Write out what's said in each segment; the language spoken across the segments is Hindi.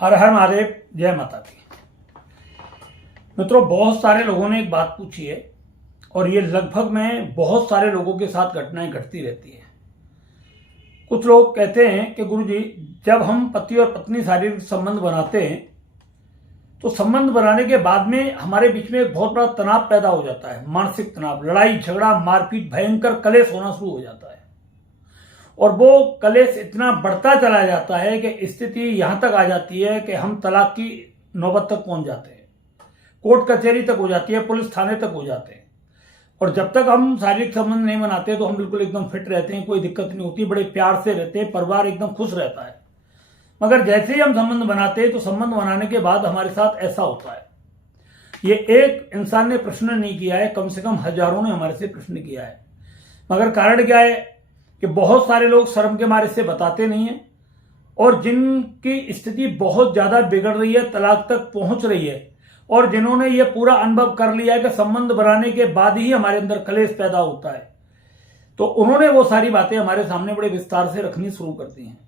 हर हर महादेव, जय माता की। मित्रों, बहुत सारे लोगों ने एक बात पूछी है और ये लगभग में बहुत सारे लोगों के साथ घटनाएं घटती रहती है। कुछ लोग कहते हैं कि गुरुजी, जब हम पति और पत्नी शारीरिक संबंध बनाते हैं तो संबंध बनाने के बाद में हमारे बीच में एक बहुत बड़ा तनाव पैदा हो जाता है, मानसिक तनाव, लड़ाई झगड़ा, मारपीट, भयंकर कलेश होना शुरू हो जाता है। और वो कलेश इतना बढ़ता चला जाता है कि स्थिति यहां तक आ जाती है कि हम तलाक की नौबत तक पहुंच जाते हैं, कोर्ट कचहरी तक हो जाती है, पुलिस थाने तक हो जाते हैं। और जब तक हम शारीरिक संबंध नहीं बनाते तो हम बिल्कुल एकदम फिट रहते हैं, कोई दिक्कत नहीं होती, बड़े प्यार से रहते हैं, परिवार एकदम खुश रहता है। मगर जैसे ही हम संबंध बनाते हैं तो संबंध बनाने के बाद हमारे साथ ऐसा होता है। ये एक इंसान ने प्रश्न नहीं किया है, कम से कम हजारों ने हमारे से प्रश्न किया है। मगर कारण क्या है कि बहुत सारे लोग शर्म के मारे से बताते नहीं है, और जिनकी स्थिति बहुत ज्यादा बिगड़ रही है, तलाक तक पहुंच रही है, और जिन्होंने ये पूरा अनुभव कर लिया है कि संबंध बनाने के बाद ही हमारे अंदर कलेश पैदा होता है, तो उन्होंने वो सारी बातें हमारे सामने बड़े विस्तार से रखनी शुरू कर दी हैं।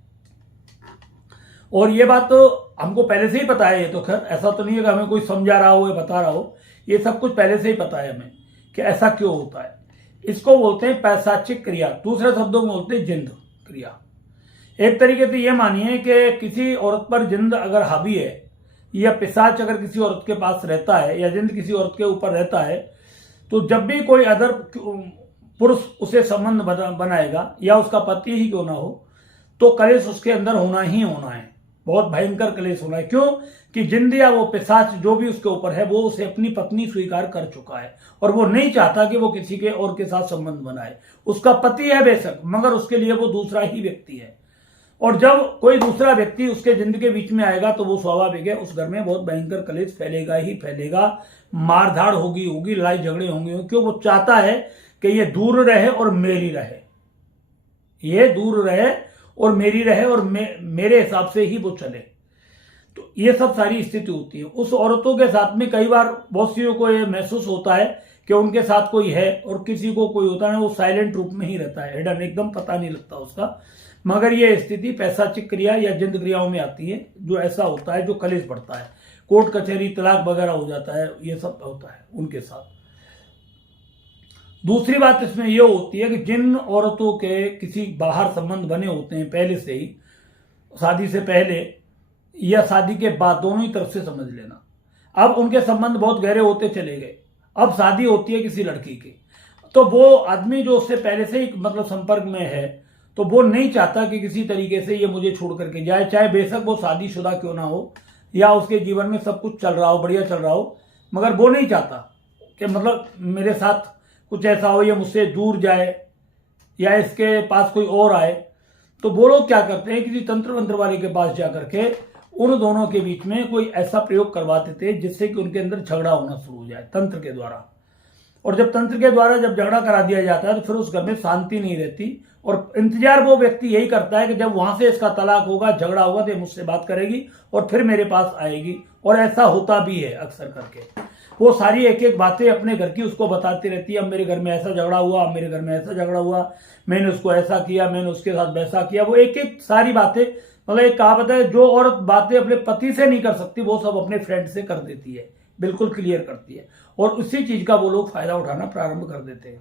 और ये बात तो हमको पहले से ही पता है। ये तो खैर ऐसा तो नहीं है कि हमें कोई समझा रहा हो या बता रहा हो, ये सब कुछ पहले से ही पता है हमें कि ऐसा क्यों होता है। इसको बोलते हैं पैशाचिक क्रिया, दूसरे शब्दों में बोलते हैं जिंद क्रिया। एक तरीके से ये मानिए कि किसी औरत पर जिंद अगर हावी है, या पिशाच अगर किसी औरत के पास रहता है, या जिंद किसी औरत के ऊपर रहता है, तो जब भी कोई अदर पुरुष उसे संबंध बनाएगा, या उसका पति ही क्यों ना हो, तो कलेश उसके अंदर होना ही होना है, बहुत भयंकर कलेश होना है। क्यों कि जिंद या वो पिशाच जो भी उसके ऊपर है, वो उसे अपनी पत्नी स्वीकार कर चुका है और वो नहीं चाहता कि वो किसी के और के साथ संबंध बनाए। उसका पति है बेशक, मगर उसके लिए वो दूसरा ही व्यक्ति है। और जब कोई दूसरा व्यक्ति उसके जिंद के बीच में आएगा तो वो स्वाभाविक है, उस घर में बहुत भयंकर कलेश फैलेगा ही फैलेगा, मारधाड़ होगी, लड़ाई झगड़े होंगे। क्यों? वो चाहता है कि ये दूर रहे और मेरी रहे, ये दूर रहे और मेरी रहे, और मेरे हिसाब से ही वो चले। तो ये सब सारी स्थिति होती है उस औरतों के साथ में। कई बार बहुत सी को ये महसूस होता है कि उनके साथ कोई है, और किसी को कोई होता है वो साइलेंट रूप में ही रहता है, हिडन, एकदम पता नहीं लगता उसका। मगर ये स्थिति पैशाचिक क्रिया या जिंद क्रियाओं में आती है, जो ऐसा होता है, जो कलेश बढ़ता है, कोर्ट कचहरी, तलाक वगैरह हो जाता है, ये सब होता है उनके साथ। दूसरी बात इसमें यह होती है कि जिन औरतों के किसी बाहर संबंध बने होते हैं पहले से ही, शादी से पहले या शादी के बाद, दोनों ही तरफ से समझ लेना, अब उनके संबंध बहुत गहरे होते चले गए, अब शादी होती है किसी लड़की की, तो वो आदमी जो उससे पहले से ही मतलब संपर्क में है, तो वो नहीं चाहता कि किसी तरीके से ये मुझे छोड़ करके जाए, चाहे बेशक वो शादीशुदा क्यों ना हो, या उसके जीवन में सब कुछ चल रहा हो, बढ़िया चल रहा हो, मगर वो नहीं चाहता कि मतलब मेरे साथ कुछ ऐसा हो, या मुझसे दूर जाए, या इसके पास कोई और आए। तो वो लोग क्या करते हैं, किसी तंत्र मंत्र वाले के पास जाकर के उन दोनों के बीच में कोई ऐसा प्रयोग करवा देते हैं जिससे कि उनके अंदर झगड़ा होना शुरू हो जाए तंत्र के द्वारा। और जब तंत्र के द्वारा जब झगड़ा करा दिया जाता है तो फिर उस घर में शांति नहीं रहती, और इंतजार वो व्यक्ति यही करता है कि जब वहां से इसका तलाक होगा, झगड़ा होगा, तो मुझसे बात करेगी और फिर मेरे पास आएगी। और ऐसा होता भी है अक्सर करके। वो सारी एक एक बातें अपने घर की उसको बताती रहती है, अब मेरे घर में ऐसा झगड़ा हुआ, अब मेरे घर में ऐसा झगड़ा हुआ, मैंने उसको ऐसा किया, मैंने उसके साथ वैसा किया। वो एक एक सारी बातें, मतलब एक कहावत है, जो औरत बातें अपने पति से नहीं कर सकती वो सब अपने फ्रेंड से कर देती है, बिल्कुल क्लियर करती है, और उसी चीज का वो लोग फायदा उठाना प्रारंभ कर देते हैं।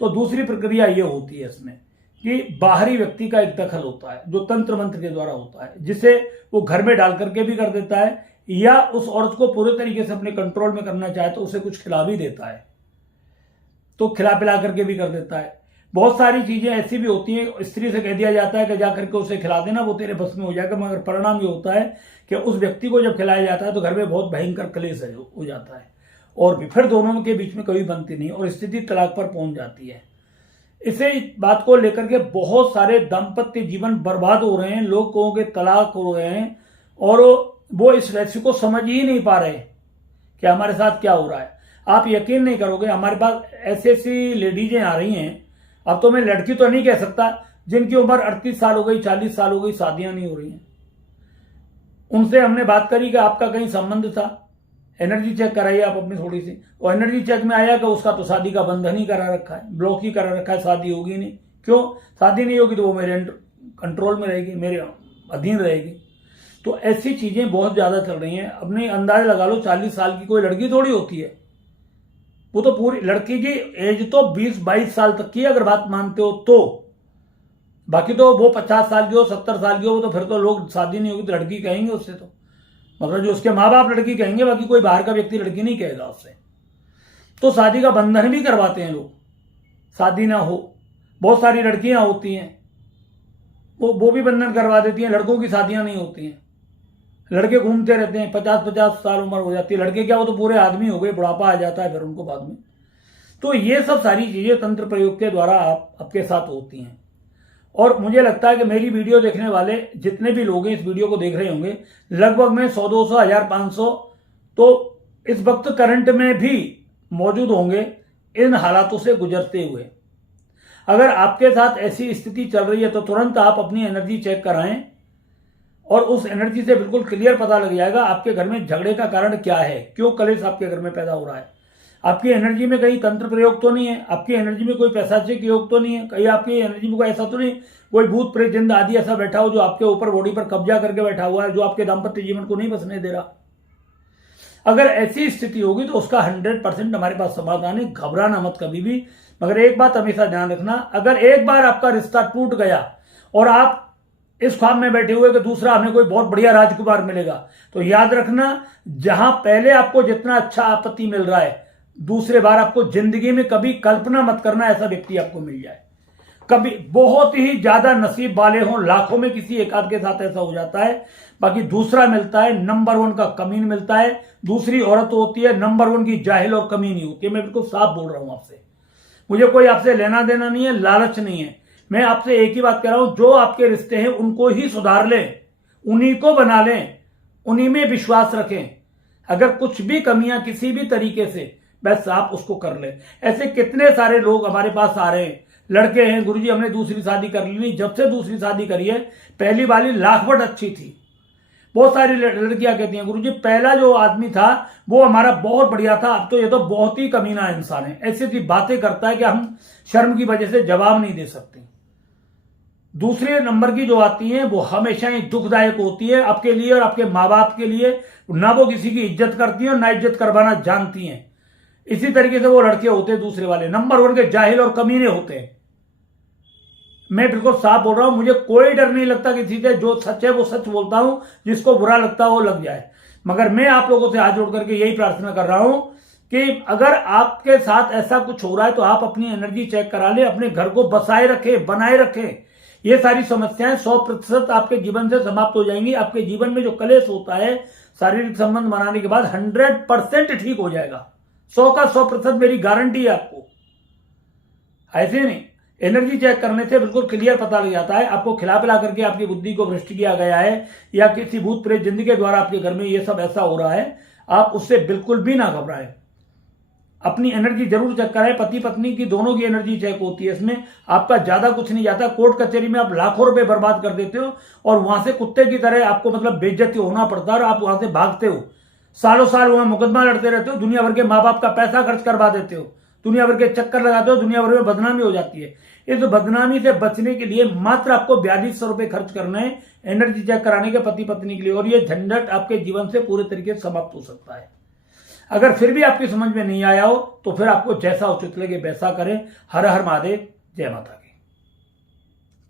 तो दूसरी प्रक्रिया ये होती है इसमें कि बाहरी व्यक्ति का एक दखल होता है, जो तंत्र मंत्र के द्वारा होता है, जिसे वो घर में डाल करके भी कर देता है, या उस औरत को पूरे तरीके से अपने कंट्रोल में करना चाहे तो उसे कुछ खिला भी देता है, तो खिला पिला करके भी कर देता है। बहुत सारी चीजें ऐसी भी होती हैं, स्त्री से कह दिया जाता है कि जा करके उसे खिला देना, वो तेरे बस में हो जाएगा, मगर परिणाम ये होता है कि उस व्यक्ति को जब खिलाया जाता है तो घर में बहुत भयंकर कलेश हो जाता है, और फिर दोनों के बीच में कभी बनती नहीं, और स्थिति तलाक पर पहुंच जाती है। इसे बात को लेकर के बहुत सारे दाम्पत्य जीवन बर्बाद हो रहे हैं, लोगों के तलाक हो रहे हैं, और वो इस रहस्य को समझ ही नहीं पा रहे कि हमारे साथ क्या हो रहा है। आप यकीन नहीं करोगे, हमारे पास ऐसी ऐसी लेडीजें आ रही हैं, अब तो मैं लड़की तो नहीं कह सकता, जिनकी उम्र 38 साल हो गई, 40 साल हो गई, शादियां नहीं हो रही हैं। उनसे हमने बात करी कि आपका कहीं संबंध था, एनर्जी चेक कराइए आप अपनी थोड़ी सी, और एनर्जी चेक में आया कि उसका तो शादी का बंधन ही करा रखा है, ब्लॉक ही करा रखा है, शादी होगी नहीं। क्यों? शादी नहीं होगी तो वो मेरे कंट्रोल में रहेगी, मेरे अधीन रहेगी। तो ऐसी चीजें बहुत ज्यादा चल रही हैं। अपने अंदाज लगा लो, 40 साल की कोई लड़की थोड़ी होती है, वो तो पूरी लड़की की एज तो 20-22 साल तक की, अगर बात मानते हो तो। बाकी तो वो 50 साल की हो, 70 साल की हो, वो तो फिर तो लोग शादी नहीं होगी तो लड़की कहेंगे उससे, तो मतलब जो उसके माँ बाप लड़की कहेंगे, बाकी कोई बाहर का व्यक्ति लड़की नहीं कहेगा उससे। तो शादी का बंधन भी करवाते हैं लोग, शादी ना हो। बहुत सारी लड़कियां होती हैं वो भी बंधन करवा देती हैं, लड़कों की शादियां नहीं होती हैं। लड़के घूमते रहते हैं, 50-50 साल उम्र हो जाती है, लड़के क्या वो तो पूरे आदमी हो गए, बुढ़ापा आ जाता है फिर उनको बाद में। तो ये सब सारी चीजें तंत्र प्रयोग के द्वारा आपके साथ होती हैं। और मुझे लगता है कि मेरी वीडियो देखने वाले जितने भी लोग हैं इस वीडियो को देख रहे होंगे, लगभग में 100-200 1,000-500 तो इस वक्त करंट में भी मौजूद होंगे इन हालातों से गुजरते हुए। अगर आपके साथ ऐसी स्थिति चल रही है तो तुरंत आप अपनी एनर्जी चेक कराएं और उस एनर्जी से बिल्कुल क्लियर पता लग जाएगा आपके घर में झगड़े का कारण क्या है, क्यों कलेश आपके घर में पैदा हो रहा है। आपकी एनर्जी में कहीं तंत्र प्रयोग तो नहीं है, आपकी एनर्जी में कोई पैशाचिक योग तो नहीं है, कहीं आपकी एनर्जी में कोई ऐसा तो नहीं कोई भूत प्रेत जिंद आदि ऐसा बैठा हो जो आपके ऊपर बॉडी पर कब्जा करके बैठा हुआ है, जो आपके दाम्पत्य जीवन को नहीं बसने दे रहा। अगर ऐसी स्थिति होगी तो उसका 100% हमारे पास समाधान है, घबराना मत कभी भी। मगर एक बात हमेशा ध्यान रखना, अगर एक बार आपका रिश्ता टूट गया और आप इस ख्वाब में बैठे हुए कि दूसरा हमें कोई बहुत बढ़िया राजकुमार मिलेगा, तो याद रखना जहां पहले आपको जितना अच्छा पति मिल रहा है, दूसरे बार आपको जिंदगी में कभी कल्पना मत करना ऐसा व्यक्ति आपको मिल जाए। कभी बहुत ही ज्यादा नसीब वाले हों, लाखों में किसी एक आध के साथ ऐसा हो जाता है। बाकी दूसरा मिलता है नंबर 1 का कमीन मिलता है, दूसरी औरत होती है नंबर 1 की जाहिल और कमीनी होती है। मैं बिल्कुल साफ बोल रहा हूं आपसे, मुझे कोई आपसे लेना देना नहीं है, लालच नहीं है। मैं आपसे एक ही बात कह रहा हूं, जो आपके रिश्ते हैं उनको ही सुधार लें, उन्हीं को बना लें, उन्हीं में विश्वास रखें। अगर कुछ भी कमियां किसी भी तरीके से, बस आप उसको कर लें। ऐसे कितने सारे लोग हमारे पास आ रहे हैं, लड़के हैं, गुरुजी हमने दूसरी शादी कर ली। नहीं, जब से दूसरी शादी करी है पहली वाली लाखवट अच्छी थी। बहुत सारी लड़कियां कहती हैं गुरुजी पहला जो आदमी था वो हमारा बहुत बढ़िया था, अब तो ये तो बहुत ही कमीना इंसान है। ऐसी ऐसी बातें करता है कि हम शर्म की वजह से जवाब नहीं दे सकते। दूसरे नंबर की जो आती है वो हमेशा ही दुखदायक होती है आपके लिए और आपके माँ बाप के लिए। ना वो किसी की इज्जत करती है और ना इज्जत करवाना जानती हैं। इसी तरीके से वो लड़के होते हैं दूसरे वाले नंबर 1 के जाहिल और कमीने होते हैं। मैं बिल्कुल साफ बोल रहा हूं, मुझे कोई डर नहीं लगता किसी से, जो सच है वो सच बोलता हूं, जिसको बुरा लगता है वो लग जाए। मगर मैं आप लोगों से हाथ जोड़ करके यही प्रार्थना कर रहा हूं कि अगर आपके साथ ऐसा कुछ हो रहा है तो आप अपनी एनर्जी चेक करा ले, अपने घर को बसाए रखें, बनाए रखें। ये सारी समस्याएं 100% आपके जीवन से समाप्त हो जाएंगी। आपके जीवन में जो कलेश होता है शारीरिक संबंध बनाने के बाद 100% ठीक हो जाएगा। 100 का 100% मेरी गारंटी है आपको। ऐसे नहीं, एनर्जी चेक करने से बिल्कुल क्लियर पता लग जाता है। आपको खिला पिला करके आपकी बुद्धि को भ्रष्ट किया गया है या किसी भूत प्रेत जिंदगी के द्वारा आपके घर में ये सब ऐसा हो रहा है, आप उससे बिल्कुल भी ना घबराएं। अपनी एनर्जी जरूर चेक कराएं। पति पत्नी की दोनों की एनर्जी चेक होती है, इसमें आपका ज्यादा कुछ नहीं जाता। कोर्ट कचहरी में आप लाखों रुपए बर्बाद कर देते हो और वहां से कुत्ते की तरह आपको मतलब बेइज्जती होना पड़ता है और आप वहां से भागते हो। सालों साल वहां मुकदमा लड़ते रहते हो, दुनिया भर के माँ बाप का पैसा खर्च करवा देते हो, दुनिया भर के चक्कर लगाते हो, दुनिया भर में बदनामी हो जाती है। इस बदनामी से बचने के लिए मात्र आपको 4200 रुपए खर्च करना है एनर्जी चेक कराने के पति पत्नी के लिए, और ये झंझट आपके जीवन से पूरे तरीके से समाप्त हो सकता है। अगर फिर भी आपकी समझ में नहीं आया हो तो फिर आपको जैसा उचित लगे वैसा करें। हर हर महादेव, जय माता।